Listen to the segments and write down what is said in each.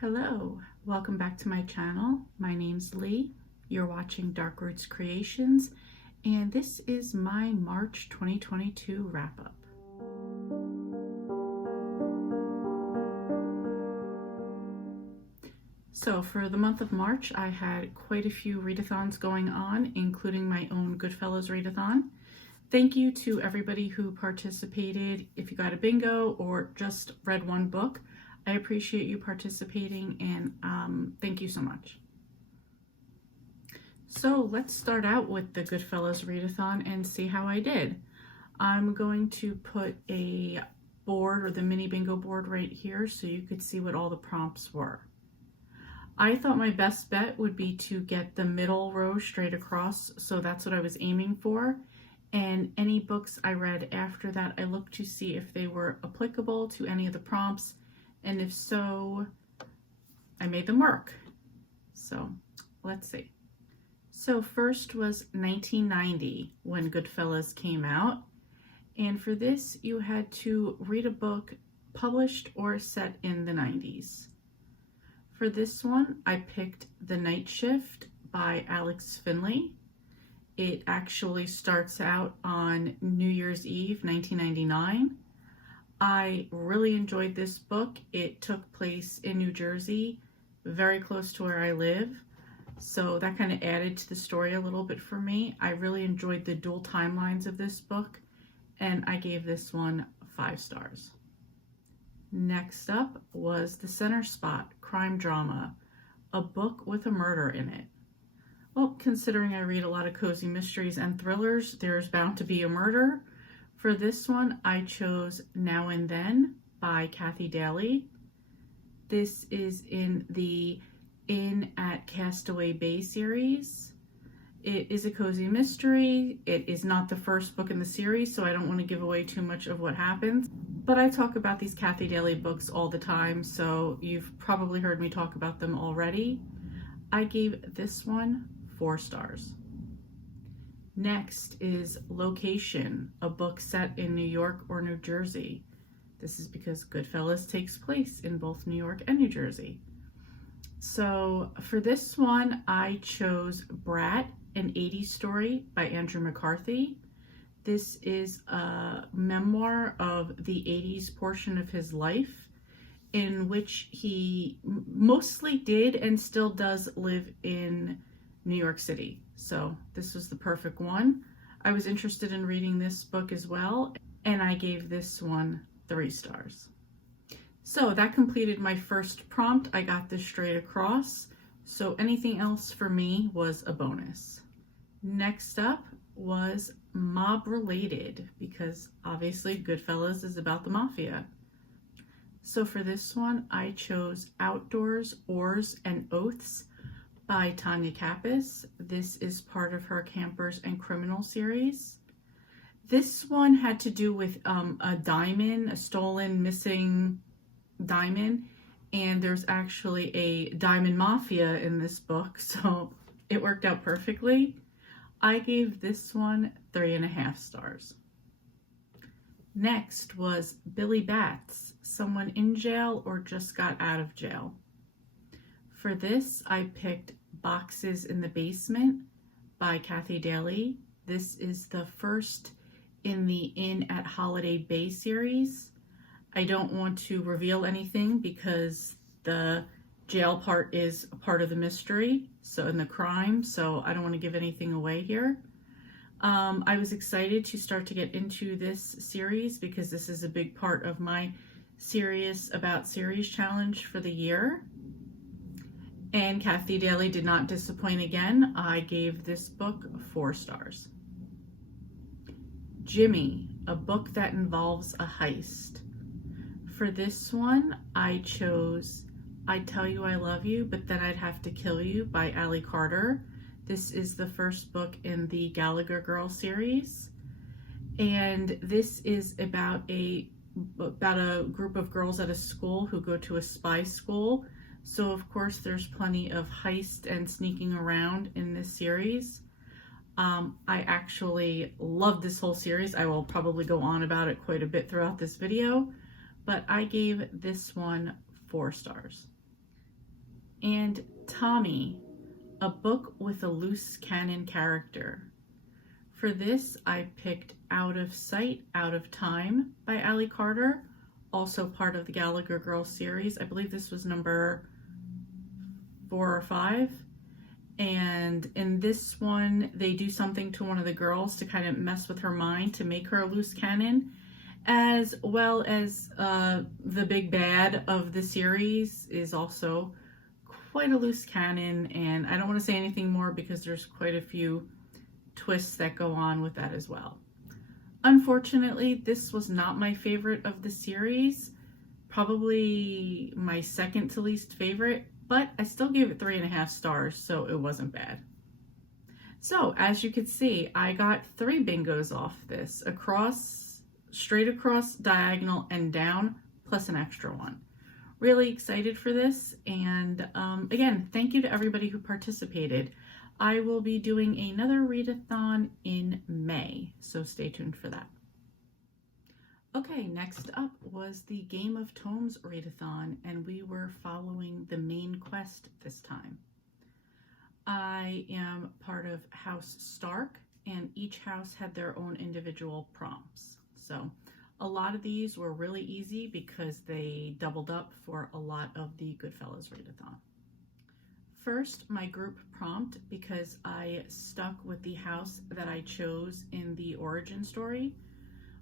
Hello, welcome back to my channel. My name's Lee. You're watching Dark Roots Creations, and this is my March 2022 wrap-up. So for the month of March, I had quite a few readathons going on, including my own Goodfellas Readathon. Thank you to everybody who participated. If you got a bingo or just read one book, I appreciate you participating, and thank you so much. So let's start out with the Goodfellas Readathon and see how I did. I'm going to put a board, or the mini bingo board, right here so you could see what all the prompts were. I thought my best bet would be to get the middle row straight across, so that's what I was aiming for. And any books I read after that, I looked to see if they were applicable to any of the prompts. And if so, I made them work. So let's see. So first was 1990 when Goodfellas came out. And for this, you had to read a book published or set in the 90s. For this one, I picked The Night Shift by Alex Finley. It actually starts out on New Year's Eve, 1999. I really enjoyed this book. It took place in New Jersey, very close to where I live. So that kind of added to the story a little bit for me. I really enjoyed the dual timelines of this book, and I gave this one 5 stars. Next up was The Center Spot crime drama, a book with a murder in it. Well, considering I read a lot of cozy mysteries and thrillers, there's bound to be a murder. For this one, I chose Now and Then by Daly. This is in the Inn at Castaway Bay series. It is a cozy mystery. It is not the first book in the series, so I don't want to give away too much of what happens. But I talk about these Daly books all the time, so you've probably heard me talk about them already. I gave this one 4 stars. Next is Location, a book set in New York or New Jersey. This is because Goodfellas takes place in both New York and New Jersey. So for this one, I chose Brat, an 80s story by Andrew McCarthy. This is a memoir of the 80s portion of his life, in which he mostly did and still does live in New York City. So this was the perfect one. I was interested in reading this book as well, and I gave this one 3 stars. So that completed my first prompt. I got this straight across, so anything else for me was a bonus. Next up was mob related, because obviously Goodfellas is about the mafia. So for this one, I chose Outdoors, Oars, and Oaths by Tanya Kappas. This is part of her Campers and Criminal series. This one had to do with a diamond, a stolen, missing diamond, and there's actually a diamond mafia in this book, so it worked out perfectly. I gave this one 3.5 stars. Next was Billy Bats, someone in jail or just got out of jail. For this, I picked Boxes in the Basement by Daly. This is the first in the Inn at Holiday Bay series. I don't want to reveal anything because the jail part is a part of the mystery, so in the crime, so I don't want to give anything away here. I was excited to start to get into this series because this is a big part of my Serious About Series challenge for the year. And Daly did not disappoint again. I gave this book 4 stars. Jimmy, a book that involves a heist. For this one, I chose I Tell You I Love You, But Then I'd Have to Kill You by Allie Carter. This is the first book in the Gallagher Girl series. And this is about a group of girls at a school who go to a spy school. So of course there's plenty of heist and sneaking around in this series. I actually love this whole series. I will probably go on about it quite a bit throughout this video, but I gave this one 4 stars. and Tommy, a book with a loose cannon character. For this, I picked Out of Sight, Out of Time by Ali Carter, also part of the Gallagher Girls series. I believe this was number 4 or 5. And in this one, they do something to one of the girls to kind of mess with her mind to make her a loose cannon, as well as the big bad of the series is also quite a loose cannon. And I don't want to say anything more because there's quite a few twists that go on with that as well. Unfortunately, this was not my favorite of the series, probably my second to least favorite, but I still gave it 3.5 stars, so it wasn't bad. So as you can see, I got 3 bingos off this, across, straight across, diagonal, and down, plus an extra one. Really excited for this, and again, thank you to everybody who participated. I will be doing another readathon in May, so stay tuned for that. Okay, next up was the Game of Tomes readathon, and we were following the main quest this time. I am part of House Stark, and each house had their own individual prompts. So a lot of these were really easy because they doubled up for a lot of the Goodfellas Readathon. First, my group prompt, because I stuck with the house that I chose in the origin story,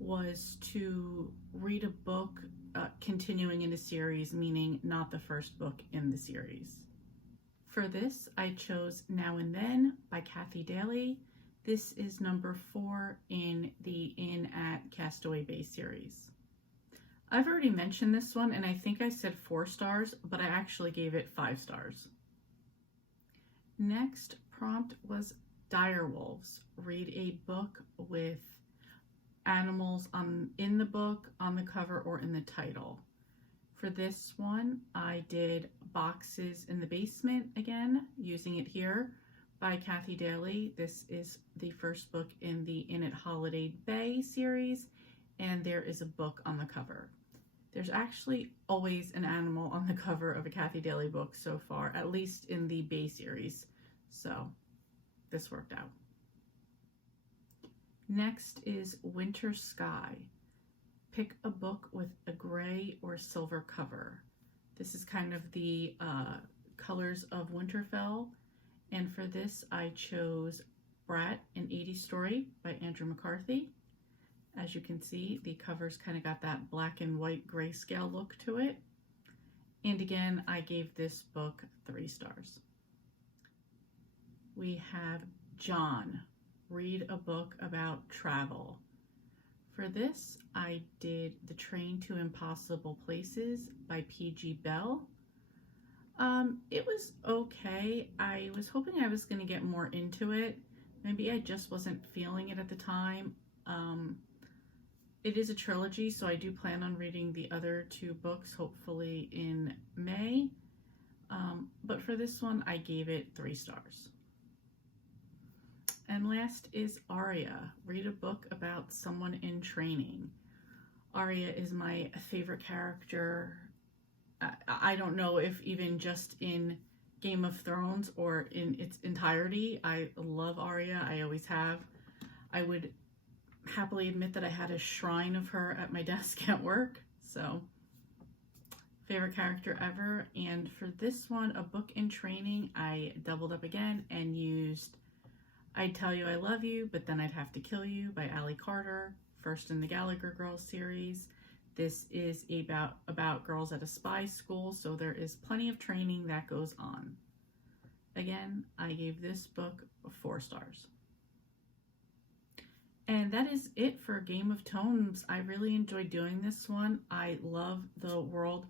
was to read a book continuing in a series, meaning not the first book in the series. For this, I chose Now and Then by Daly. This is number 4 in the Inn at Castaway Bay series. I've already mentioned this one, and I think I said 4 stars, but I actually gave it 5 stars. Next prompt was Direwolves. Read a book with animals in the book, on the cover, or in the title. For this one, I did Boxes in the Basement again, using it here by Daly. This is the first book in the Inn at Holiday Bay series, and there is a book on the cover. There's actually always an animal on the cover of a Daly book so far, at least in the Bay series, so this worked out. Next is Winter Sky. Pick a book with a gray or silver cover. This is kind of the colors of Winterfell, and for this I chose Brat, an 80s Story by Andrew McCarthy. As you can see, the cover's kind of got that black and white grayscale look to it. And again, I gave this book 3 stars. We have John. Read a book about travel. For this, I did The Train to Impossible Places by P.G. Bell. It was okay. I was hoping I was going to get more into it. Maybe I just wasn't feeling it at the time. It is a trilogy, so I do plan on reading the other 2 books, hopefully in May. But for this one, I gave it 3 stars. And last is Arya. Read a book about someone in training. Arya is my favorite character. I don't know if even just in Game of Thrones or in its entirety. I love Arya. I always have. I would happily admit that I had a shrine of her at my desk at work. So, favorite character ever. And for this one, a book in training, I doubled up again and used I'd Tell You I Love You, but Then I'd Have to Kill You by Ali Carter, first in the Gallagher Girls series. This is about girls at a spy school, so there is plenty of training that goes on. Again, I gave this book 4 stars. And that is it for Game of Tomes. I really enjoyed doing this one. I love the world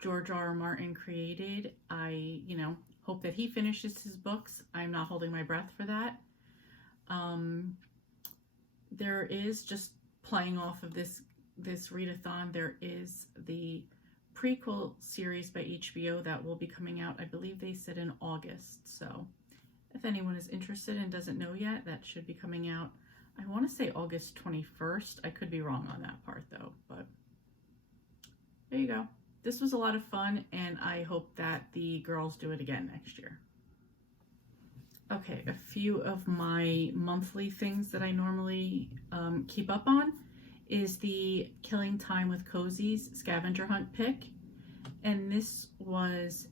George R.R. Martin created. I, hope that he finishes his books. I'm not holding my breath for that. There is, just playing off of this readathon, there is the prequel series by HBO that will be coming out. I believe they said in August. So if anyone is interested and doesn't know yet, that should be coming out. I want to say August 21st. I could be wrong on that part though, but there you go. this was a lot of fun, and I hope that the girls do it again next year. Okay, a few of my monthly things that I normally keep up on is the Killing Time with Cozies scavenger hunt pick. And this was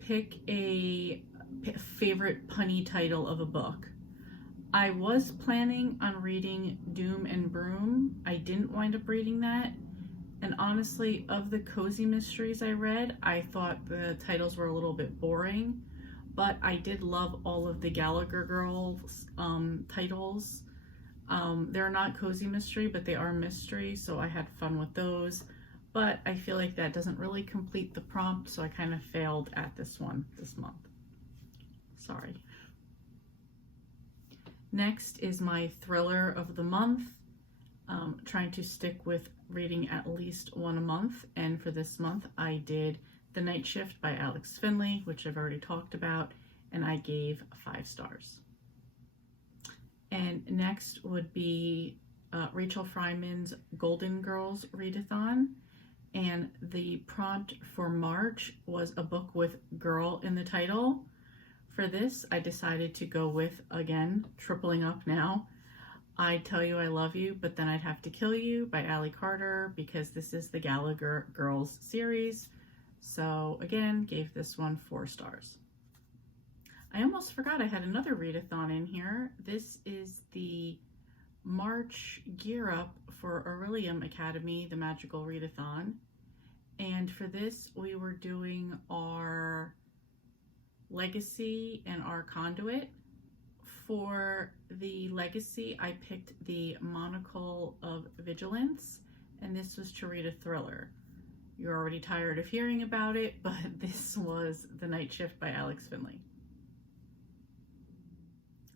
pick a favorite punny title of a book. I was planning on reading Doom and Broom. I didn't wind up reading that. And honestly, of the cozy mysteries I read, I thought the titles were a little bit boring. But I did love all of the Gallagher Girls titles. They're not cozy mystery, but they are mystery, so I had fun with those. But I feel like that doesn't really complete the prompt, so I kind of failed at this one this month. Sorry. Next is my thriller of the month. Trying to stick with reading at least one a month, and for this month I did The Night Shift by Alex Finley, which I've already talked about, and I gave 5 stars. And next would be Rachel Fryman's Golden Girls Readathon, and the prompt for March was a book with girl in the title. For this, I decided to go with, again, tripling up now, I'd Tell You I Love You, But Then I'd Have to Kill You by Allie Carter, because this is the Gallagher Girls series. So again, gave this one 4 stars. I almost forgot I had another readathon in here. This is the March gear up for Orilium Academy, the Magical Readathon. And for this, we were doing our Legacy and our Conduit. For the Legacy, I picked the Monocle of Vigilance, and this was to read a thriller. You're already tired of hearing about it, but this was The Night Shift by Alex Finley.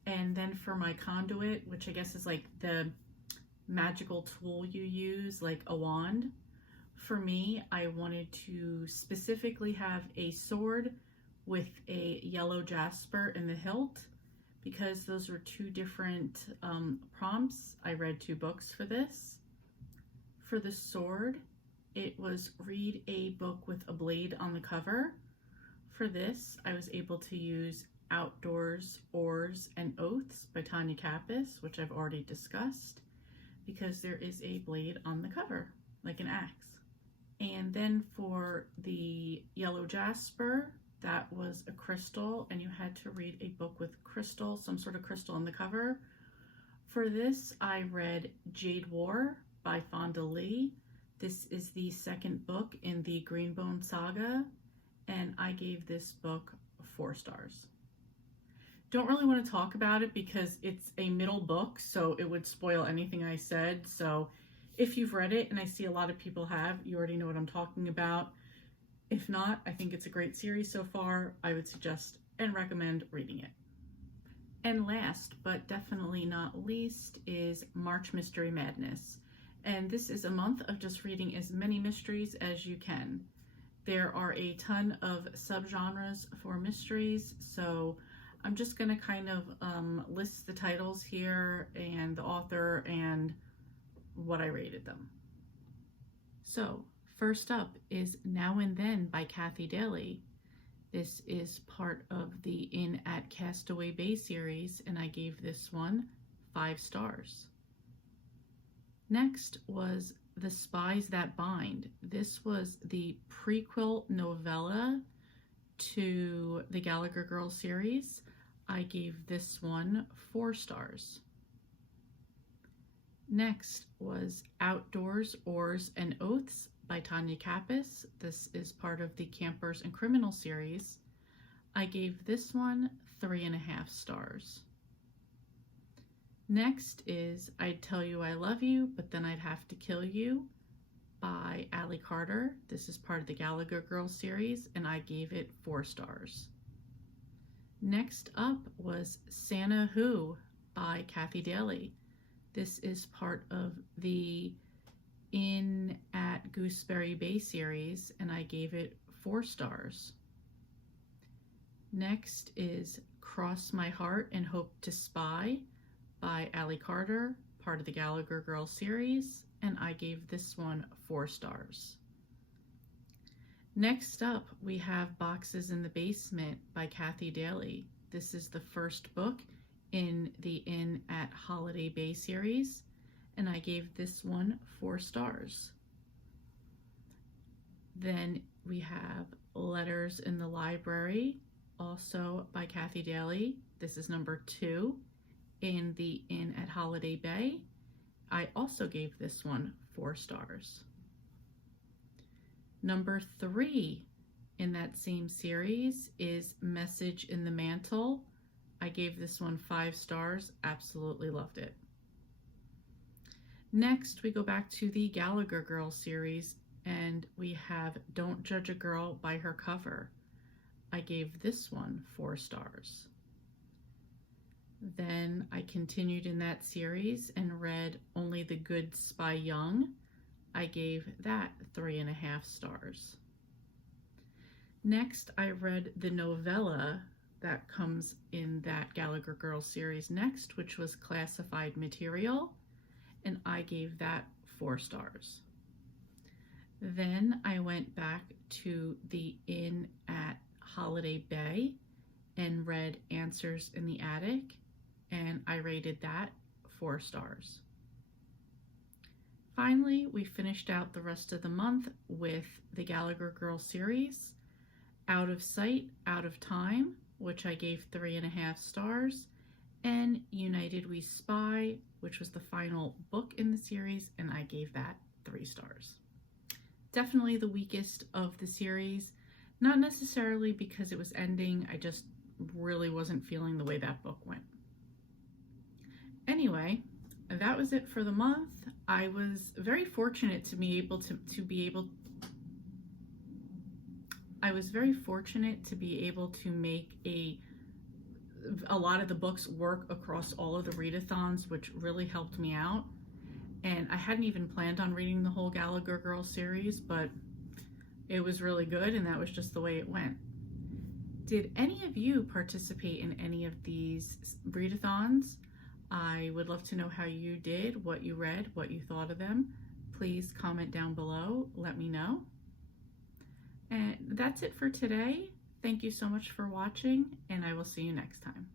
And then for my Conduit, which I guess is like the magical tool you use, like a wand, for me, I wanted to specifically have a sword with a yellow jasper in the hilt, because those were 2 different prompts. I read 2 books for this. For the sword, it was read a book with a blade on the cover. For this, I was able to use Outdoors, Oars, and Oaths by Tanya Kappas, which I've already discussed, because there is a blade on the cover, like an axe. And then for the yellow jasper, that was a crystal, and you had to read a book with crystal, some sort of crystal on the cover. For this, I read Jade War by Fonda Lee. This is the 2nd book in the Greenbone saga, and I gave this book 4 stars. Don't really want to talk about it because it's a middle book, so it would spoil anything I said. So if you've read it, and I see a lot of people have, you already know what I'm talking about. If not, I think it's a great series so far. I would suggest and recommend reading it. And last, but definitely not least, is March Mystery Madness. And this is a month of just reading as many mysteries as you can. There are a ton of subgenres for mysteries, so I'm just going to kind of list the titles here and the author and what I rated them. So, first up is Now and Then by Kathy Daly. This is part of the Inn at Castaway Bay series, and I gave this one 5 stars. Next was The Spies That Bind. This was the prequel novella to the Gallagher Girls series. I gave this one 4 stars. Next was Outdoors, Oars, and Oaths by Tanya Kappas. This is part of the Campers and Criminal series. I gave this one 3.5 stars. Next is I'd Tell You I Love You, But Then I'd Have to Kill You by Allie Carter. This is part of the Gallagher Girls series, and I gave it 4 stars. Next up was Santa Who by Kathy Daly. This is part of the Inn at Gooseberry Bay series, and I gave it 4 stars. Next is Cross My Heart and Hope to Spy by Allie Carter, part of the Gallagher Girls series, and I gave this one 4 stars. Next up, we have Boxes in the Basement by Daly. This is the first book in the Inn at Holiday Bay series, and I gave this one 4 stars. Then we have Letters in the Library, also by Daly. This is number 2 in the Inn at Holiday Bay. I also gave this one 4 stars. Number 3 in that same series is Message in the Mantle. I gave this one 5 stars, absolutely loved it. Next, we go back to the Gallagher Girls series, and we have Don't Judge a Girl by Her Cover. I gave this one 4 stars. Then I continued in that series and read Only the Good Spy Young. I gave that 3.5 stars. Next, I read the novella that comes in that Gallagher Girls series next, which was Classified Material, and I gave that 4 stars. Then I went back to the Inn at Holiday Bay and read Answers in the Attic, and I rated that 4 stars. Finally, we finished out the rest of the month with the Gallagher Girls series, Out of Sight, Out of Time, which I gave 3.5 stars, and United We Spy, which was the final book in the series, and I gave that 3 stars. Definitely the weakest of the series, not necessarily because it was ending, I just really wasn't feeling the way that book went. Anyway, that was it for the month. I was very fortunate to be able to make a lot of the books work across all of the readathons, which really helped me out. And I hadn't even planned on reading the whole Gallagher Girls series, but it was really good, and that was just the way it went. Did any of you participate in any of these readathons? I would love to know how you did, what you read, what you thought of them. Please comment down below, let me know. And that's it for today. Thank you so much for watching, and I will see you next time.